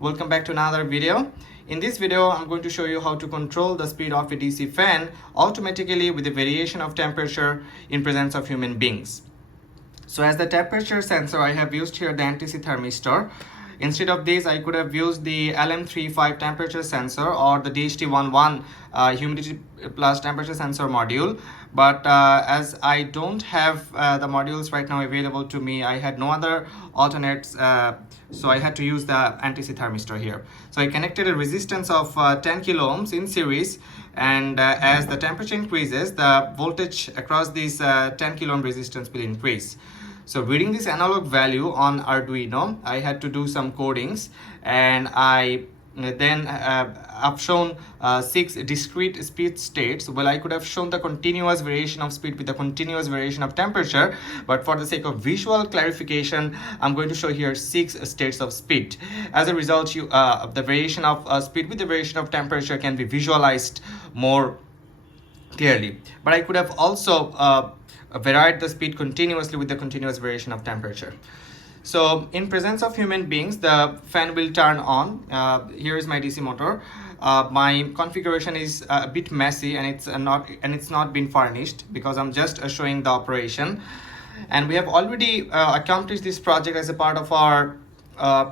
Welcome back to another video. In this video, I'm going to show you how to control the speed of a DC fan automatically with the variation of temperature in presence of human beings. So as the temperature sensor, I have used here the NTC thermistor. Instead of this, I could have used the LM35 temperature sensor or the DHT11 humidity plus temperature sensor module. But as I don't have the modules right now available to me, I had no other alternates, so I had to use the NTC thermistor here. So I connected a resistance of 10 kilo ohms in series, and as the temperature increases, the voltage across this 10 kilo ohm resistance will increase. So reading this analog value on Arduino, I had to do some codings, and I then I've shown 6 discrete speed states. Well, I could have shown the continuous variation of speed with the continuous variation of temperature, but for the sake of visual clarification, I'm going to show here 6 states of speed. As a result, the variation of speed with the variation of temperature can be visualized more clearly. But I could have also varied the speed continuously with the continuous variation of temperature. So in presence of human beings, the fan will turn on. Here is my DC motor. My configuration is a bit messy, and it's not been furnished because I'm just showing the operation. And we have already accomplished this project as a part of our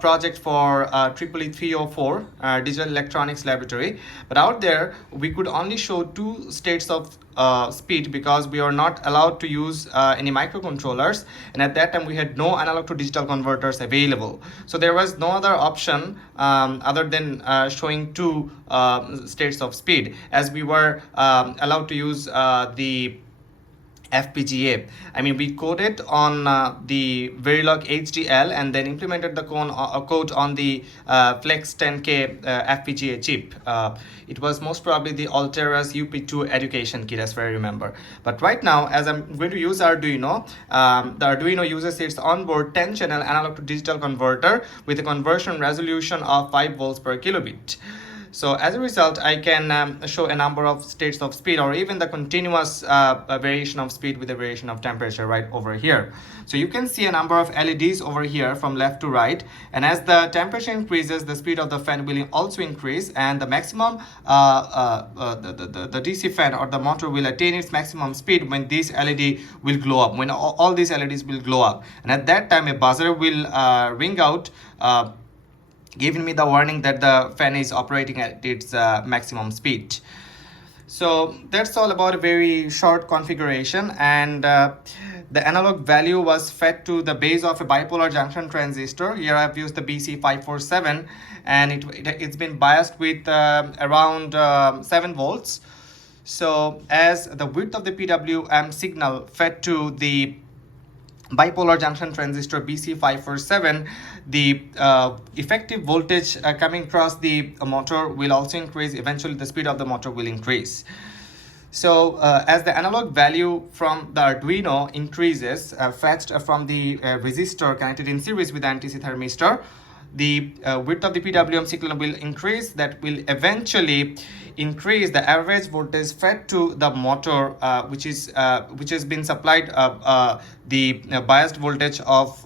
project for EEE 304 Digital Electronics Laboratory. But out there, we could only show 2 states of speed because we are not allowed to use any microcontrollers, and at that time we had no analog to digital converters available. So there was no other option other than showing 2 states of speed, as we were allowed to use the FPGA. I mean, we coded on the Verilog HDL and then implemented the code on the Flex 10K FPGA chip. It was most probably the Altera's UP2 education kit, as far as I remember. But right now, as I'm going to use Arduino, the Arduino uses its onboard 10-channel analog to digital converter with a conversion resolution of 5 volts per kilobit. So as a result, I can show a number of states of speed, or even the continuous variation of speed with the variation of temperature right over here. So you can see a number of LEDs over here from left to right, and as the temperature increases, the speed of the fan will also increase, and the maximum the DC fan or the motor will attain its maximum speed when this LED will glow up, when all these LEDs will glow up, and at that time a buzzer will ring out, giving me the warning that the fan is operating at its maximum speed. So that's all about a very short configuration, and the analog value was fed to the base of a bipolar junction transistor. Here I've used the BC547, and it's been biased with around 7 volts. So as the width of the PWM signal fed to the bipolar junction transistor BC547, the effective voltage coming across the motor will also increase. Eventually the speed of the motor will increase. So as the analog value from the Arduino increases, fetched from the resistor connected in series with the NTC thermistor, the width of the PWM signal will increase. That will eventually increase the average voltage fed to the motor, which has been supplied the biased voltage of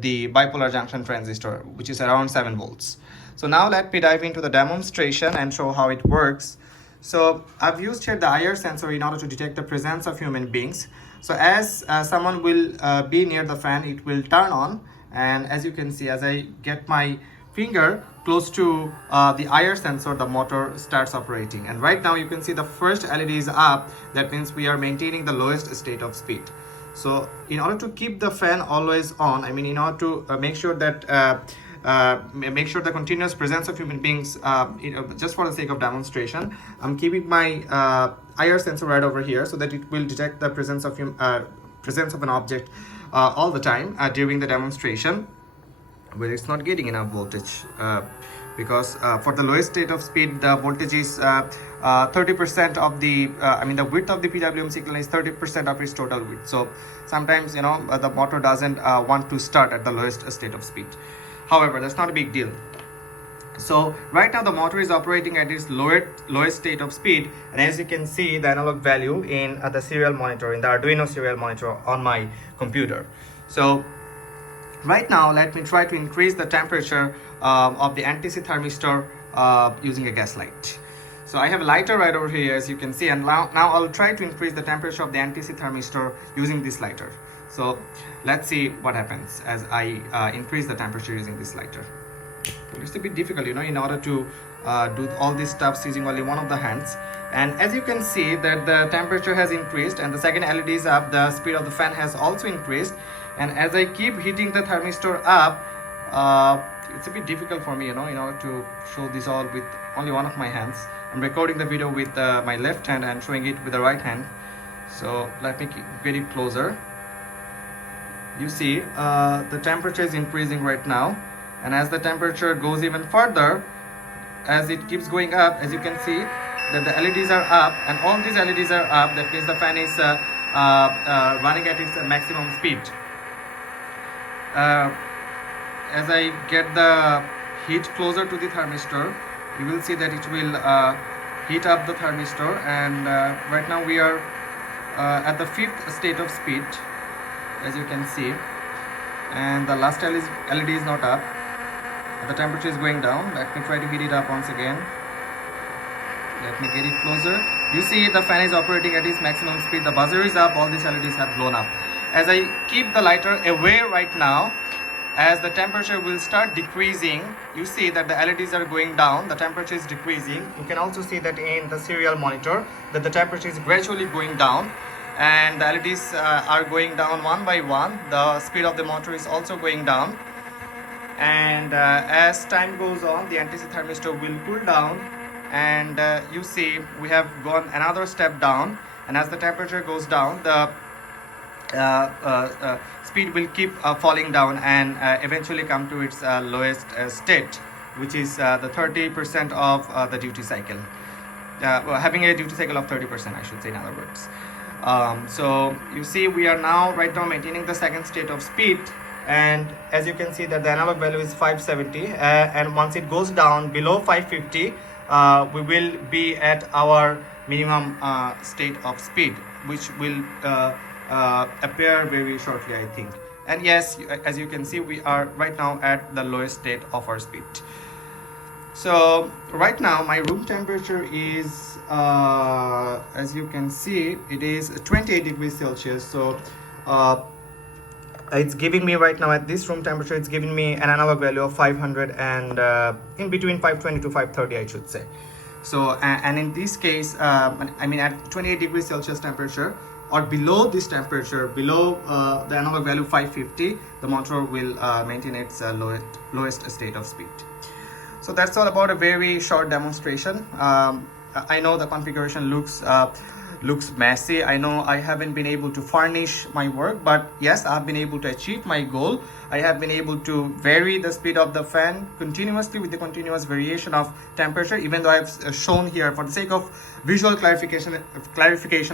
the bipolar junction transistor, which is around 7 volts. So now let me dive into the demonstration and show how it works. So I've used here the IR sensor in order to detect the presence of human beings. So as someone will be near the fan, it will turn on, and as you can see, as I get my finger close to the IR sensor, the motor starts operating, and right now you can see the first LED is up. That means we are maintaining the lowest state of speed. So in order to keep the fan always on, I mean, in order to make sure that the continuous presence of human beings, just for the sake of demonstration, I'm keeping my IR sensor right over here so that it will detect the presence of an object all the time during the demonstration, where it's not getting enough voltage, because for the lowest state of speed, the voltage is 30% of the the width of the PWM signal is 30% of its total width. So sometimes the motor doesn't want to start at the lowest state of speed. However, that's not a big deal. So right now the motor is operating at its lowest state of speed, and as you can see the analog value in the serial monitor, in the Arduino serial monitor on my computer. So Right now, let me try to increase the temperature of the NTC thermistor using a gas light. So I have a lighter right over here, as you can see, and now I'll try to increase the temperature of the NTC thermistor using this lighter. So let's see what happens as I increase the temperature using this lighter. It's a bit difficult, in order to do all these steps using only one of the hands. And as you can see that the temperature has increased and the second LED is up, the speed of the fan has also increased. And as I keep heating the thermistor up, it's a bit difficult for me, in order to show this all with only one of my hands. I'm recording the video with my left hand and showing it with the right hand. So let me get it closer. You see the temperature is increasing right now, and as the temperature goes even further, as it keeps going up, as you can see that the LEDs are up, and all these LEDs are up. That means the fan is running at its maximum speed. As I get the heat closer to the thermistor, you will see that it will heat up the thermistor, and right now we are at the 5th state of speed, as you can see, and the last LED is not up. The temperature is going down. Let me try to heat it up once again. Let me get it closer. You see the fan is operating at its maximum speed. The buzzer is up. All these LEDs have blown up. As I keep the lighter away right now, as the temperature will start decreasing, you see that the LEDs are going down. The temperature is decreasing. You can also see that in the serial monitor that the temperature is gradually going down, and the LEDs are going down one by one. The speed of the motor is also going down. And as time goes on, the NTC thermistor will cool down, and you see we have gone another step down, and as the temperature goes down, the speed will keep falling down and eventually come to its lowest state, which is the 30% of the duty cycle, having a duty cycle of 30%, I should say, in other words. So you see we are right now maintaining the second state of speed, and as you can see that the analog value is 570, and once it goes down below 550, we will be at our minimum state of speed, which will appear very shortly, I think. And yes, as you can see, we are right now at the lowest state of our speed. So right now my room temperature is as you can see, it is 28 degrees Celsius. So it's giving me right now at this room temperature, it's giving me an analog value of 500 and in between 520 to 530, I should say. So and in this case, I mean at 28 degrees Celsius temperature or below this temperature, below the analog value 550, the motor will maintain its lowest state of speed. So that's all about a very short demonstration. I know the configuration looks messy. I know I haven't been able to furnish my work, but yes, I've been able to achieve my goal. I have been able to vary the speed of the fan continuously with the continuous variation of temperature, even though I've shown here, for the sake of visual clarification,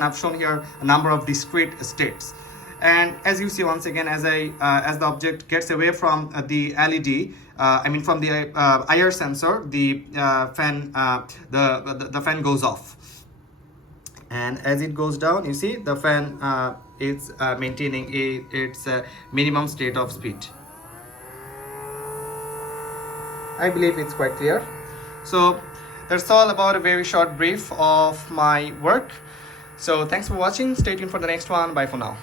I've shown here a number of discrete states. And as you see, once again, as the object gets away from the LED, I mean from the IR sensor, the fan goes off. And as it goes down, you see the fan is maintaining its minimum state of speed. I believe it's quite clear. So that's all about a very short brief of my work. So thanks for watching. Stay tuned for the next one. Bye for now.